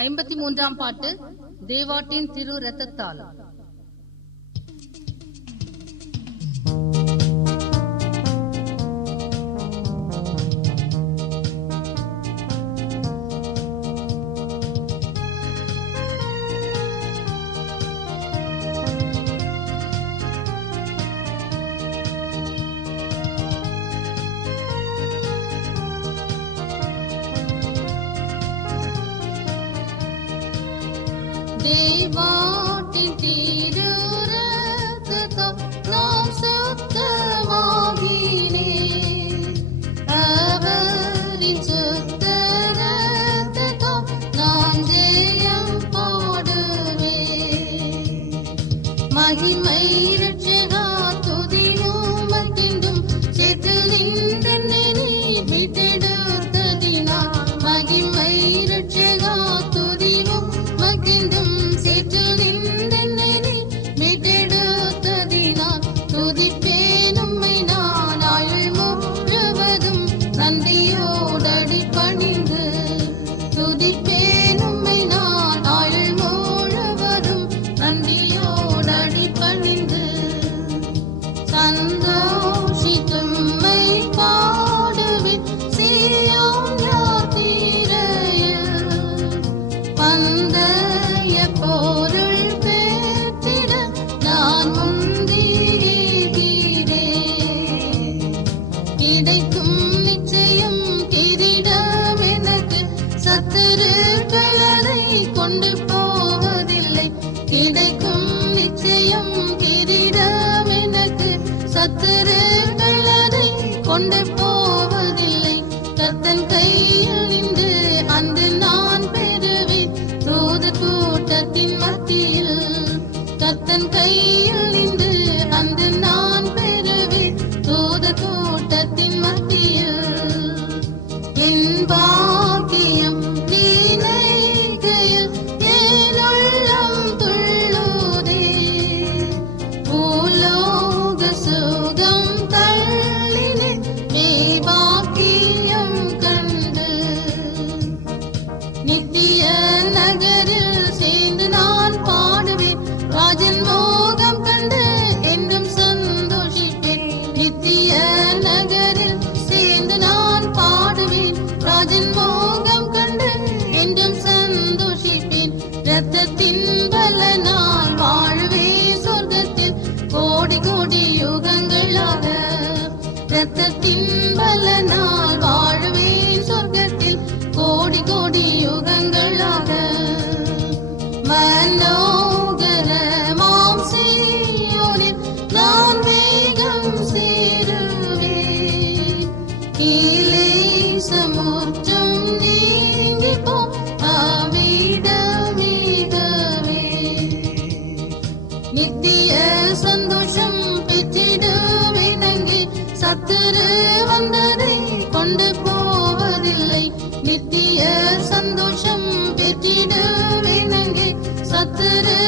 53ஆம் பாட்டு தேவாட்டின் திரு இரத்தத்தால். தேவாட்டின் திரு இரத்தத்தால் நாம் சுத்தமாகினே. அவரின் சுத்த இரத்தத்தால் நான் ஜெயம் பாடுவேன். மகிமை இரட்சகா துதி உமக்கென்றும் சேர்த்து நின்றென்னை நீ மீட்டெடுத்ததினால். மகிமை இரட்சகா துதி உமக்கென்றும் சேர்த்து நின்றென்னை நீ மீட்டெடுத்ததினால். துதிப்பேன் உம்மை நான் ஆயுள் முழுவதும் நன்றியோடடி பணிந்து. துதிப்பேன் உம்மை நான் ஆயுள் முழுவதும் நன்றியோடடி பணிந்து. சந்தோஷித்தும்மை பாடுவேன் சீயோன் யாத்திரையில். பந்தய பொருள் பெற்றிட நான் முந்திருக்கிறேன். கிடைக்கும் நிச்சயம் கிரீடம் எனக்கு, சத்துருக்கள் அதை கொண்டு போவதில்லை. கிடைக்கும் நிச்சயம் கிரீடம் எனக்கு, சத்துருக்கள் அதை கொண்டு போவதில்லை. கர்த்தன் கையில் நின்று அன்று நான் பெறுவேன் தூதர் கூட்டத்தின் மத்தியில். கர்த்தன் கையில் நின்று அன்று நான் பெறுவேன் தூதர் கூட்டத்தின் மத்தியில். என் பாக்கியம் நினைக்கையில் என் உள்ளம் துள்ளுதே. பூலோக சுகம் தள்ளினேன் மெய் பாக்கியம் கண்டு. நித்திய நகரில் சேர்ந்து நான் பாடுவேன், ராஜன் மோகம் கண்டு என்றும் சந்தோஷிப்பேன். நித்திய நகரில் சேர்ந்து நான் பாடுவேன், ராஜன் மோகம் கண்டு என்றும் சந்தோஷிப்பேன். இரத்தத்தின் பலனால் வாழவே சொர்க்கத்தில் கோடி கோடி யுகங்களாக. இரத்தத்தின் பலனால் வாழவே சொர்க்கத்தில் கோடி கோடி யுகங்களாக. மனோகரமாம் சீயோனில் நான் வேகம் சேருவேன். கிலேசமுற்றும் நீங்கிப்போம் அவ்விடமிகவே. நித்திய சந்தோஷம் பெற்றிடுவேன் அங்கே, சத்துரு வந்ததை கொண்டு போவதில்லை. நித்திய சந்தோஷம் பெற்றிடுவேன் அங்கே, சத்துரு